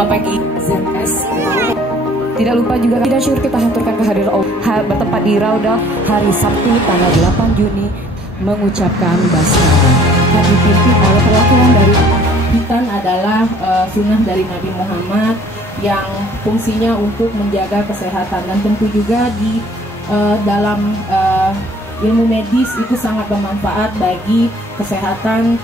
Selamat pagi ZS. Tidak lupa juga tidak syukur kita haturkan kehadiran Allah bertempat di Raudah hari Sabtu tanggal 8 Juni mengucapkan basmalah. Yang dipimpin oleh perwakilan dari Hitan adalah sunnah dari Nabi Muhammad yang fungsinya untuk menjaga kesehatan, dan tentu juga di dalam ilmu medis itu sangat bermanfaat bagi kesehatan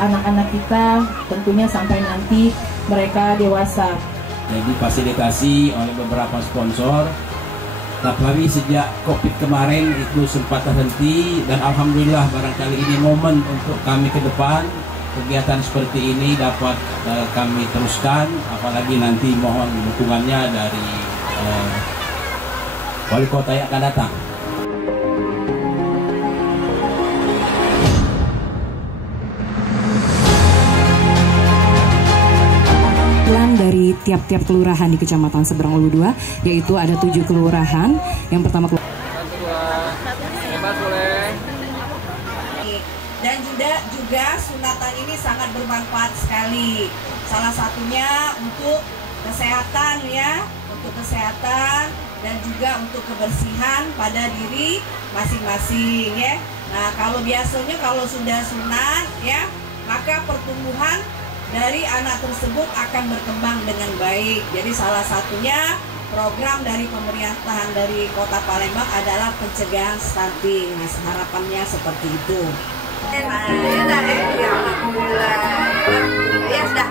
anak-anak kita, tentunya sampai nanti mereka dewasa. Jadi fasilitasi oleh beberapa sponsor, tapi sejak COVID kemarin itu sempat terhenti, dan alhamdulillah barangkali ini momen untuk kami ke depan kegiatan seperti ini dapat kami teruskan, apalagi nanti mohon dukungannya dari wali kota yang akan datang. Dari tiap-tiap kelurahan di Kecamatan Seberang Ulu 2, yaitu ada 7 kelurahan. Yang pertama dan juga sunatan ini sangat bermanfaat sekali. Salah satunya untuk kesehatan ya, untuk kesehatan dan juga untuk kebersihan pada diri masing-masing ya. Nah, kalau biasanya kalau sudah sunat ya, maka pertumbuhan dari anak tersebut akan berkembang dengan baik. Jadi salah satunya program dari pemerintahan dari Kota Palembang adalah pencegahan stunting. Nah, harapannya seperti itu. Alhamdulillah. Ya sudah.